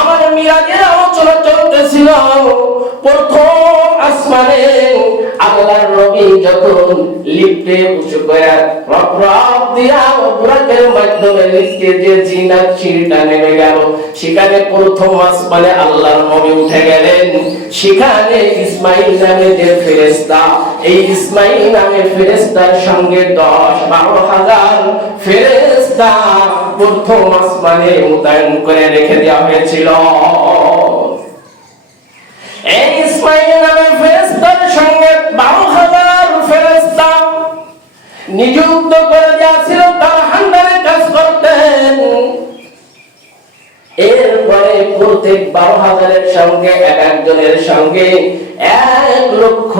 আমার মিরাজের আলোচনা চলতেছিল। প্রথম আসমানে আল্লাহর নবী যখন লিফটে উঁচু করে রব দিয়া বুরাকের মাধ্যমে লিফটে যে জিনাত সিঁড়িটা নেমে গেল, সেখানে প্রথম আসমানে আল্লাহর নবী উঠে গেলেন। সেখানে ইসমাইল নামে যে ফেরেশতা, এই ইসমাইল নামে ফেরেশতার সঙ্গে 10-12 হাজার ফেরেশতা প্রথম আসমানে মোতায়েন করে রেখে দেওয়া হয়েছিল। এই ইসমাইল নামে ফেরেশতার সঙ্গে 12,000 ফেরেশতা নিযুক্ত করে দেওয়া ছিল, তার হান্ডারে কাজ করতেন। এরপরে প্রত্যেক 12,000-এর সঙ্গে এক একজনের সঙ্গে 1 লক্ষ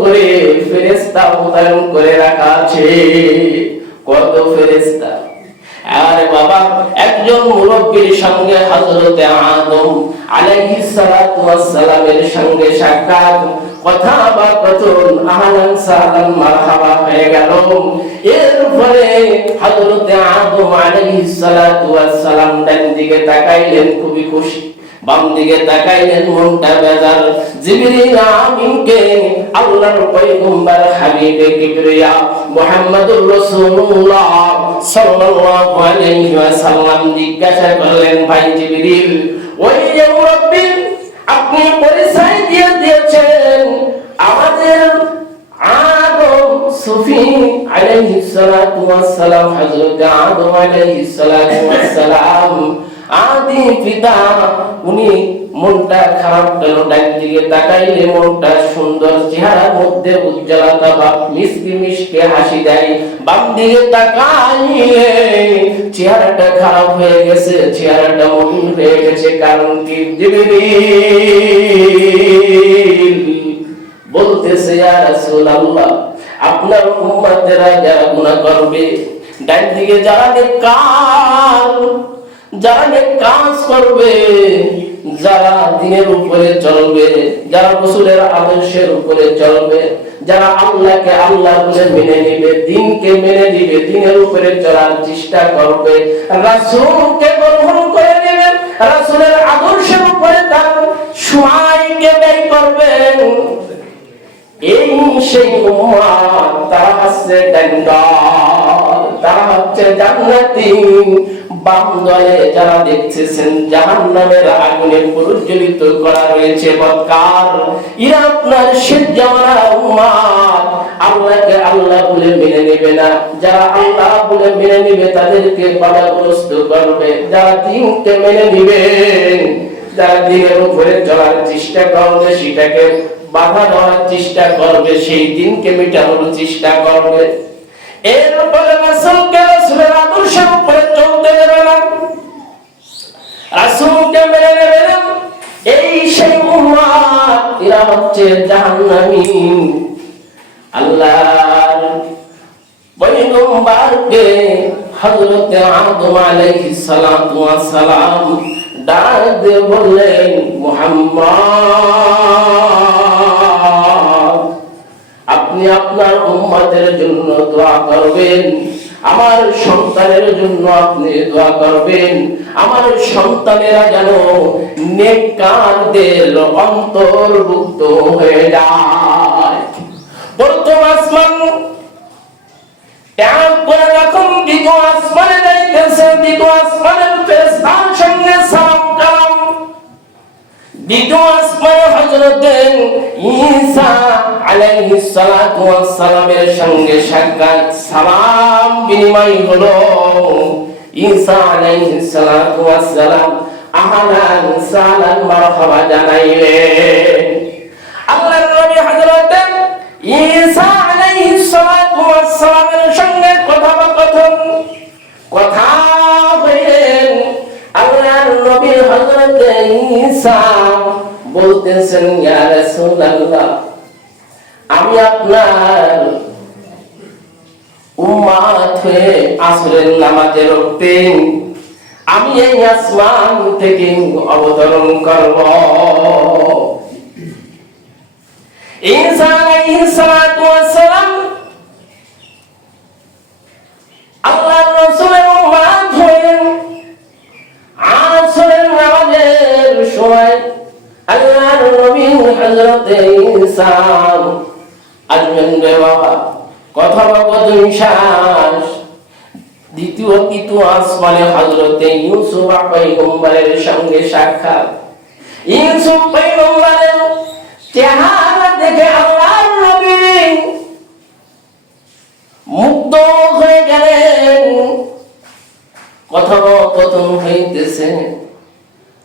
করে ফেরেশতা মোতায়েন করে রাখা আছে। কত ফেরেশতা! আরে বাবা, একজন মুরব্বির সঙ্গে হযরতে আদম আলাইহিস সালাতু ওয়াস সালামের সঙ্গে সাক্ষাৎ, কথা বা কথন আহলান সাহলান মারহাবা হয়ে গেল। এরপরে হযরতে আদম আলাইহিস সালাতু ওয়াস সালাম ডান দিকে তাকাইলেন, খুবই খুশি, বাম দিকে তাকাইলেন, মনটা বেজার। জিবরিল আমিনকে আল্লাহর পয়গম্বর হাবিবে কিবরিয়া মুহাম্মদুর রাসূলুল্লাহ সাল্লাল্লাহু আলাইহি ওয়াসাল্লাম জিজ্ঞাসা করলেন, ভাই জিবরিল, ওই যে মুরব্বি আপনি পরিচয় দিয়ে দিয়েছেন, আমাদের আদম সুফি আলাইহিস সালাতু ওয়াস সালাম, হযরত আদম আলাইহিস সালাতু ওয়াস সালাম আদি পিতা, উনি মনটা খারাপ কেন? ডান দিকে তাকাইলে মনটা সুন্দর, চেহারার মধ্যে উজ্জ্বলতা ভাব, মিষ্টি মিষ্টি হাসি দেয়। বাম দিকে তাকাইলে চেহারাটা খারাপ হয়ে গেছে, চেহারাটা মলিন হয়ে গেছে। কারণ কি? জিবরিল বলতেছে, ইয়া রাসূলুল্লাহ, আপনার উম্মতেরা যারা গুনাহ করবে, ডান দিকে যারা নেক কাজ করবে, যারা দ্বীনের উপরে চলবে, যারা রাসূলের আদর্শের উপরে চলবে, যারা আল্লাহকে আল্লাহ বলে মেনে নিবে, দ্বীনকে মেনে নিবে, দ্বীনের উপরে চলার চেষ্টা করবে, রাসূলকে গ্রহণ করে নেবে, রাসূলের আদর্শের উপরে তার সময়কে ব্যয় করবেন, এই সেই উম্মাত, তারা হচ্ছে ডানগার, তারা হচ্ছে জান্নাতি। বাম দলে যারা দেখতেছেন জাহান্নামের আগুনে প্রজ্বলিত করা রয়েছে বদকার, এরা আপনার শেষ জামানার উম্মাত, আল্লাহকে আল্লাহ বলে মেনে নেবে না। যারা আল্লাহ বলে মেনে নেবে তাদেরকে বাধাগ্রস্ত করবে, যারা দ্বীনকে মেনে নেবে, যারা দ্বীনের উপরে চলার চেষ্টা করবে, সেটাকে বাধা দেওয়ার চেষ্টা করবে, সেই দিনকে মেটানোর চেষ্টা করবে। এরপরে রাসূলকে রাসূলের আদর্শের উপরে চলতে দেবে না, রাসূলকে মেনে নেবে না, এই সেই উম্মাত, এরা হচ্ছে জাহান্নামী। আল্লাহর পয়গম্বরকে হযরতে আদম আলাইহিস সালাতু ওয়াস সালাম ডাক দিয়ে বললেন, মুহাম্মদ, আপনি আপনার উম্মতের জন্য দোয়া করবেন, আমার সন্তানের জন্য আপনি দোয়া করবেন, আমার সন্তানেরা যেন নেককারদের অন্তর্ভুক্ত হয়ে যায়। প্রথম আসমান ত্যাগ করে যখন দ্বিতীয় আসমানে যাইতেছে, দ্বিতীয় আসমানের ফেরেশতার সঙ্গে সালাম কালাম, দ্বিতীয় আসমানে হযরতে ঈসা আলাইহিস সালাতু ওয়াস সালামের সঙ্গে সাক্ষাৎ, সালাম বিনিময় হলো। ঈসা আলাইহিস সালাতু ওয়াস সালাম আহলান সাহলান মারহাবা জানাইলেন। আল্লাহর নবী হযরতে ঈসা আলাইহিস সালাতু ওয়াস সালামের সঙ্গে কথা হইলেন। আল্লাহর নবী হযরতে ঈসা বলতেছেন, ইয়া রাসূলুল্লাহ, আমি আপনার উম্মত হয়ে আসরের নামাজে রক্তে আমি এই আসমান থেকে অবতরণ করব। ঈসা আলাইহিস সালাতু ওয়াস সালাম আল্লাহর রাসূলের উম্মত হয়ে আসরের নামাজে সালাম আসবেন রে বাবা, কথোপকথন শেষ। তৃতীয় আসমানে হযরতে ইউসুফ পয়গম্বরের সঙ্গে সাক্ষাৎ। ইউসুফ পয়গম্বরের চেহারা দেখে আল্লাহর নবী মুগ্ধ হয়ে গেলেন। কথোপকথন হইতেছে।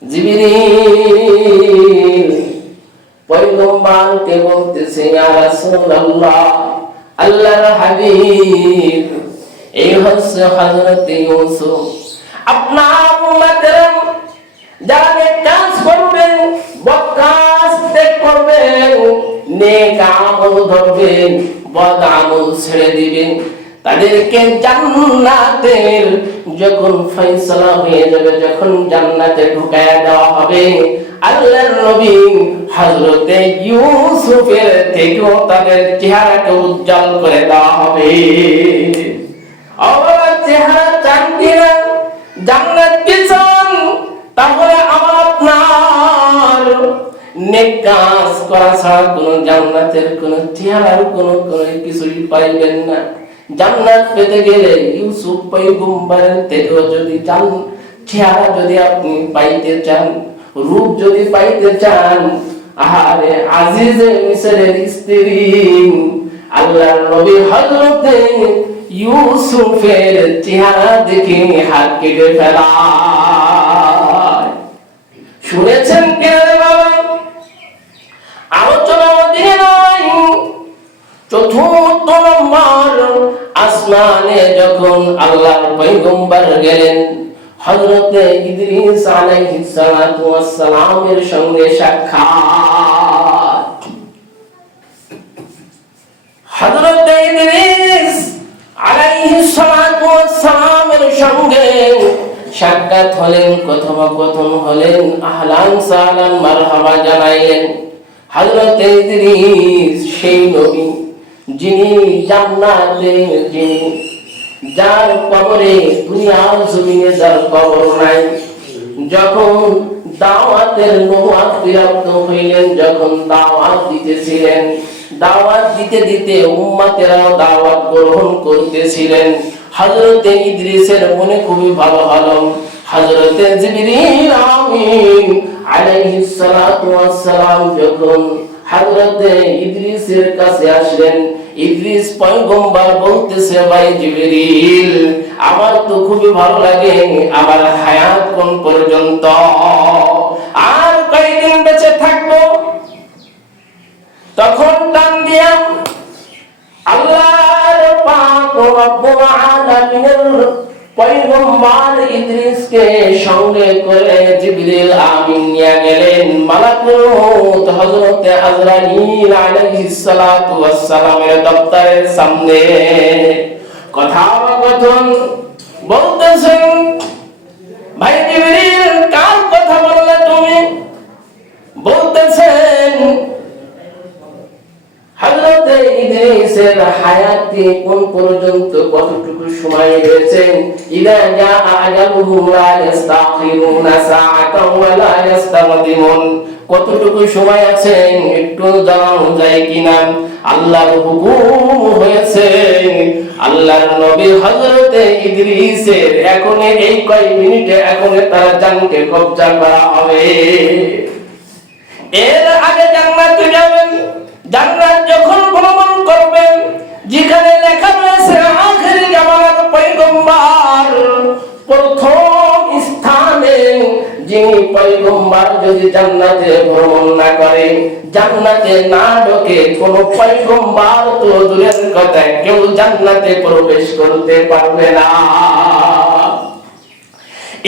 জিবরিল পয়গম্বরকে বলতেছে, ইয়া রাসূলুল্লাহ, আল্লাহর হাবিব, এই হচ্ছে হযরত ইউসুফ। আপনার উম্মতেরা যারা নেক কাজ করবেন, বদ কাজ ত্যাগ করবেন, নেক আমল ধরবেন, বদ আমল ছেড়ে দিবেন, তাদেরকে জান্নাতের যখন ফয়সালা হয়ে যাবে, যখন জান্নাতে ঢুকায়া দেওয়া হবে, আল্লাহর নবী হযরতে ইউসুফের থেকেও তাদের চেহারাকে উজ্জ্বল করে দেওয়া হবে। আমার চেহারা চান কিনা? জান্নাত কি চান? তাহলে আমার আপনার নেক কাজ করা ছাড়া কোনো জান্নাতের কোনো চেহারার কোনো কিছুই পাইবেন না। জান্নাত পেতে গেলে ইউসুফ পয়গম্বরের থেকেও যদি চেহারা যদি আপনি পাইতে চান, রূপ যদি পাইতে চান, আহারে আজিজে মিসরের স্ত্রী আল্লাহর নবী হযরতে ইউসুফের চেহারা দেখে হাত কেটে ফেলা। শুনেছেন কেন বাবা? আলোচনা দিনে নয়, চতুর্থ নম্বর আসমানে যখন আল্লাহর পয়গম্বর গেলেন, হযরতে ইদ্রিস আলাইহিস সালাতু ওয়াস সালামের সঙ্গে সাক্ষাৎ। হযরতে ইদ্রিস আলাইহিস সালাতু ওয়াস সালামের সঙ্গে সাক্ষাৎ হলেন, কথোপকথন হলেন, আহলান সাহলান মারহাবা জানাইলেন। হযরতে ইদ্রিস সেই নবী যিনি জান্নাতে, যিনি যার কবরে দুনিয়ার জমিনে যার কবর নাই, যখন দাওয়াতের নবুয়ত প্রাপ্ত হইলেন, যখন দাওয়াত দিতেছিলেন, দাওয়াত দিতে দিতে উম্মতেরাও দাওয়াত গ্রহণ করতেছিলেন, হযরতে ইদ্রিসের মনে খুবই ভালো হলো। হযরতে জিবরিল আমিন আলাইহিস সালাতু ওয়াস সালাম যখন হযরতে ইদ্রিসের কাছে আসলেন, ইদ্রিস পয়গম্বর বলতেছে, ভাই জিবরিল, আমার তো খুবই ভালো লাগে, আমার হায়াত কোন পর্যন্ত, আর কয়দিন বেঁচে থাকবো? তখন টান দিয়া আল্লাহর পাক রব্বুল আলামিনের পয়গম্বর ইদ্রিসকে সঙ্গে করে জিবরিল আমিন নিয়ে গেলেন মালাকুল মউত হযরতে আজরাইল আলাইহিস সালাতু ওয়াস সালামের দপ্তরের সামনে। কথোপকথন বলতেছেন, ভাই জিবরিল, কার কথা বললে তুমি? বলতেছেন, হযরতে ইদ্রিসের হায়াতে কোন পর্যন্ত কতটুকু সময় রয়েছে। ইদা জা আজালুহুম লা ইস্তাখিরুনা সাআতাও ওয়া লা ইস্তাকদিমুন, কতটুকু সময় আছে একটু জানানো যায় কিনা? আল্লাহর হুকুম হয়েছে আল্লাহর নবী হযরতে ইদ্রিসের এখন এই কয় মিনিটে এখন তার জানকে কবজা করা হবে। এর আগে জান্নাতে যাবেন, জান্নাত যখন ভ্রমণ করবেন, যেখানে লেখা রয়েছে আখির জামানার পয়গম্বর প্রথম স্থানে, যিনি পয়গম্বর যদি জান্নাতে ভ্রমণ না করে, জান্নাতে না ঢোকে, কোন পয়গম্বর তো দূরের কথা, কেউ জান্নাতে প্রবেশ করতে পারবে না।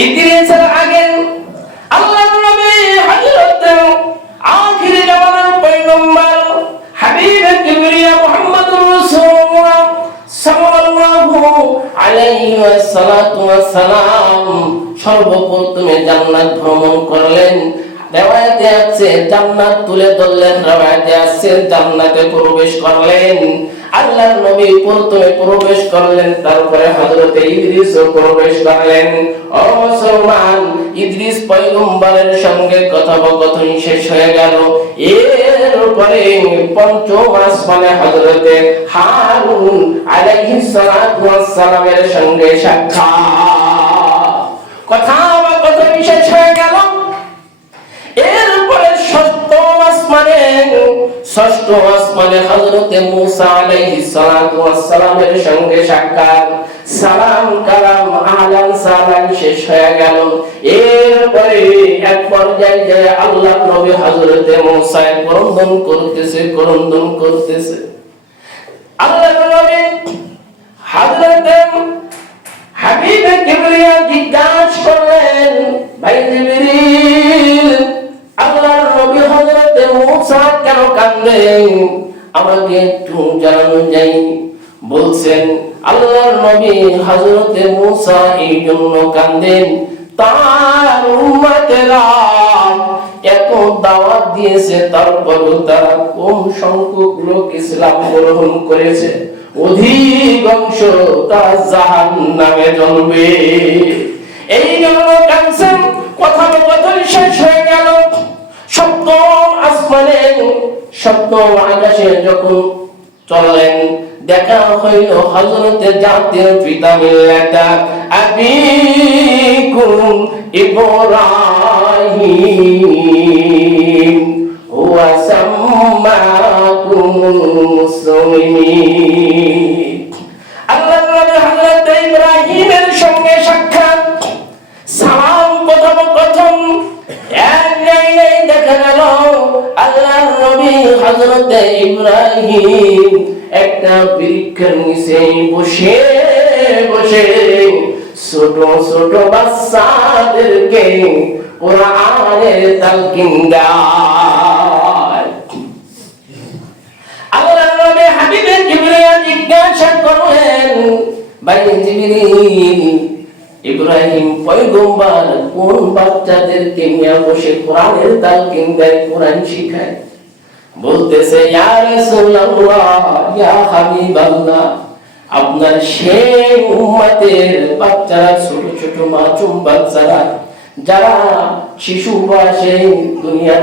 ইদ্রিসের আগে আল্লাহর নবী হযরত আখির জামানার পয়গম্বর হাবিব কিবরিয়া মুহাম্মদুর রাসূলুল্লাহ সাল্লাল্লাহু আলাইহি ওয়াসাল্লাতু ওয়াসসালাম সর্বপ্রথমে জান্নাত ভ্রমণ করলেন। রিওয়ায়াতে আছে জান্নাত তুলে ধরলেন, রিওয়ায়াতে আছে জান্নাতে প্রবেশ করলেন। আল্লাহর নবী প্রথমে প্রবেশ করলেন, তারপরে হযরতে ইদ্রিসও প্রবেশ করলেন। ও মুসলমান, ইদ্রিস পয়গম্বরের সঙ্গে কথোপকথন শেষ হয়ে গেল। এর এরপরে পঞ্চম আসমানে হযরতে হারুন আলাইহিস সালাতু ওয়াস সালামের সঙ্গে সাক্ষাৎ। কথা বিশেষ হয়ে গেল। এরপরে ষষ্ঠ আসমানে হযরতে মুসা আলাইহিস সালাতু ওয়াস সালামের সঙ্গে সাক্ষাৎ। সালাম কালাম আহলান সালাম শেষ হয়ে গেল। এরপরে এক পর্যায়ে যে আল্লাহর নবী হযরতে মুসা করন্দন করতেছে। আল্লাহর নবী হযরতে হাবিব কিবরিয়া জিজ্ঞাসা করলেন, ভাই জিবরিল, আল্লাহর নবী হযরতে মুসা কেন কাঁদেন? আমাকে একটু জানানো যায়। বলছেন আল্লাহর নবী হযরতে মুসা এই জন্য কাঁদেন, তার উম্মতেরা এত দাওয়াত দিয়েছে, তারপরও তারা কম সংখ্যক লোক ইসলাম গ্রহণ করেছে, অধিকাংশ তারা জাহান্নামে জ্বলবে। এই জন্য কাঁদছেন। কথা শেষ হয়ে গেল। সপ্তম আকাশে যখন চললেন, দেখা হইল হযরতে জাতির পিতা মিল্লাতা আবিকুম ইব্রাহিম ওয়া সাম্মাকুম মুসলিমিন। আল্লাহর নবী হযরত ইব্রাহিমের সঙ্গে সাক্ষাৎ, সালাম কথোপকথন। এক জায়গায় দেখা গেল আল্লাহর নবী হযরত ইব্রাহিম একটা বৃক্ষের নিচে বসে ছোট ছোট বাচ্চাদেরকে কোরআনের তালকিন দেয়। আল্লাহর নবী হাবিবে জিবরিল জিজ্ঞাসা করলেন, ভাই জিবরিল, ইব্রাহিম পয়গম্বর কোন বাচ্চাদেরকে নিয়ে বসে কোরআনের তালকিন দেয়, কোরআন শিখায়? বলতেছে, ইয়া রাসূলুল্লাহ, ইয়া হাবিবাল্লাহ, আপনার সেই উম্মতের বাচ্চারা, ছোট ছোট মাসুম বাচ্চারা, যারা শিশু বয়সে দুনিয়া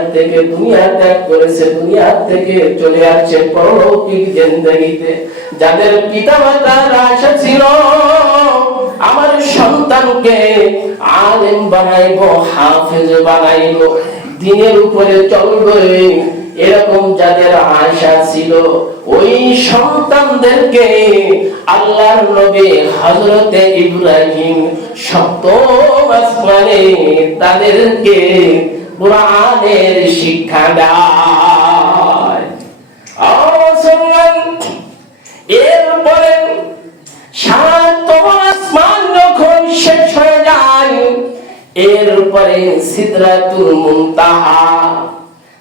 ত্যাগ করেছে, দুনিয়া থেকে চলে আসছে পরলৌকিক জিন্দেগিতে, যাদের পিতামাতার আশা ছিল আমার সন্তানকে আলেম বানাইবো, হাফেজ বানাইবো, দ্বীনের উপরে চলবে, এরকম যাদের আশা ছিল, ওই সন্তানদেরকে আল্লাহর নবী হযরতে ইব্রাহিম সপ্তম আসমানে তাদেরকে কোরআনের শিক্ষা দেয়। এরপরে সাতম আসমান যখন শেষ হয়ে যায়, এরপরে সিদরাতুল মুনতাহা,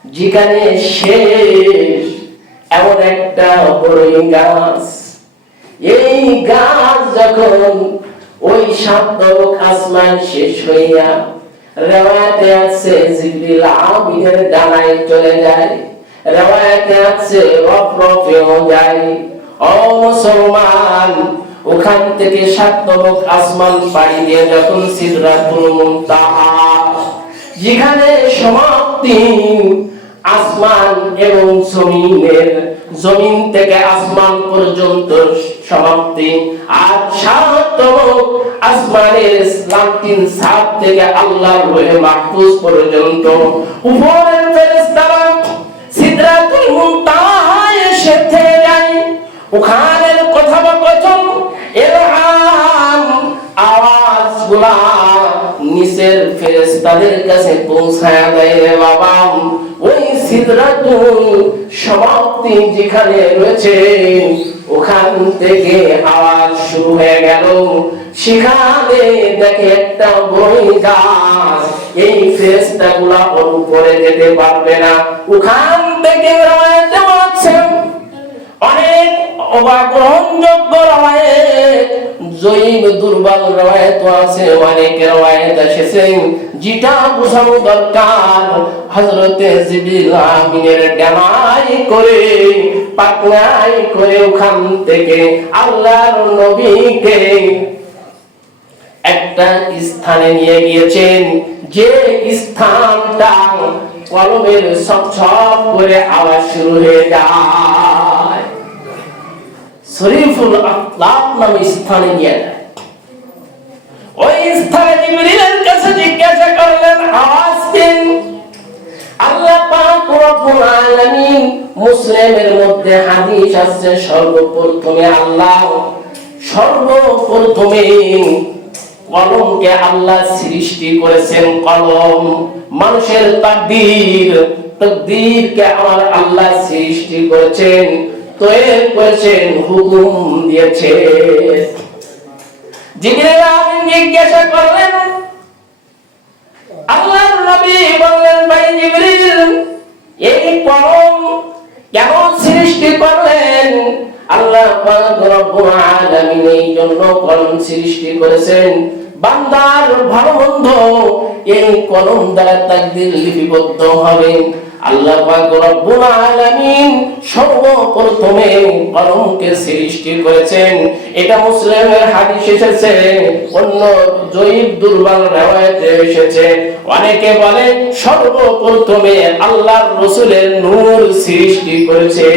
যেখানে শেষ এমন একটা বড়ই গাছ। এই গাছ যখন ওই সাতম আসমান শেষ হইয়া রিওয়ায়াতে আছে জিবরিল আমিনের ডানায় চলে যায়, রিওয়ায়াতে আছে রফরফেও যায়। ও মুসলমান, ওখান থেকে সাতম আসমান পাড়ি দিয়ে যখন সিদরাতুল মুনতাহা, যেখানে সমাপ্তি আসমান এবং জমিনের, জমিন থেকে আসমান পর্যন্ত সমাপ্তি, আর সাতম আসমানের তিন সাত থেকে আল্লাহর রহে মাহফুজ পর্যন্ত উপরের ফেরেশতারা সিদরাতুল মুনতাহায় এসে থেমে যায়। ওখানের কথোপকথন, ইলহাম, আওয়াজগুলা নিচের ফেরেশতাদের কাছে পৌঁছায় দেয়। রে বাবা, ওই সিদরাতুল সমাপ্তি যেখানে রয়েছে, ওখান থেকে আওয়াজ শুরু হয়ে গেল। সেখানে দেখে একটা বড়ই গাছ, এই ফেরেশতাগুলা ওর উপরে যেতে পারবে না। ওখান থেকে অনেক অবাগ্রহণযোগ্য রওয়ায়াত, জয়ীব দুর্বল রওয়ায়াত আছে, অনেক রওয়ায়াত এসেছে, যেটা বোঝানো দরকার হযরতে জিবরিল আমিনের ডানায় করে, পাকনায় করে ওখান থেকে আল্লাহর নবীকে একটা স্থানে নিয়ে গিয়েছেন, যে স্থানটা কলমের সব সব করে আওয়াজ শুরু হয়ে যায়। শরীফুল আকলাক নামে স্থানে নিয়ে যায়। ওই স্থানে জিবরিলের কাছে জিজ্ঞাসা করলেন, আওয়াজ দিন। আল্লাহ পাক রব্বুল আলামিন, মুসলিমের মধ্যে হাদিস আছে, সর্বপ্রথমে কলমকে আল্লাহ সৃষ্টি করেছেন। কলম মানুষের তাকদীরকে আমার আল্লাহ সৃষ্টি করেছেন, তৈরি করেছেন, হুকুম দিয়েছেন। জিবরিল আমিন জিজ্ঞাসা করলেন, আল্লাহর নবী বললেন, ভাই জিবরিল, এই কলম কেন সৃষ্টি করলেন? আল্লাহ পাক রব্বুল আলামিন এই জন্য কলম সৃষ্টি করেছেন, বান্দার ভালো মন্দ এই কলম দ্বারা তাকদীর লিপিবদ্ধ হবে। আল্লাহ পাক রব্বুল আলামিন সর্বপ্রথমে কলমকে সৃষ্টি করেছেন। এটা মুসলিমের হাদিস এসেছে, অন্য জয়ীফ দুর্বল riwayate এসেছে। অনেকে বলে সর্বপ্রথমে আল্লাহর রাসূলের নূর সৃষ্টি করেছে।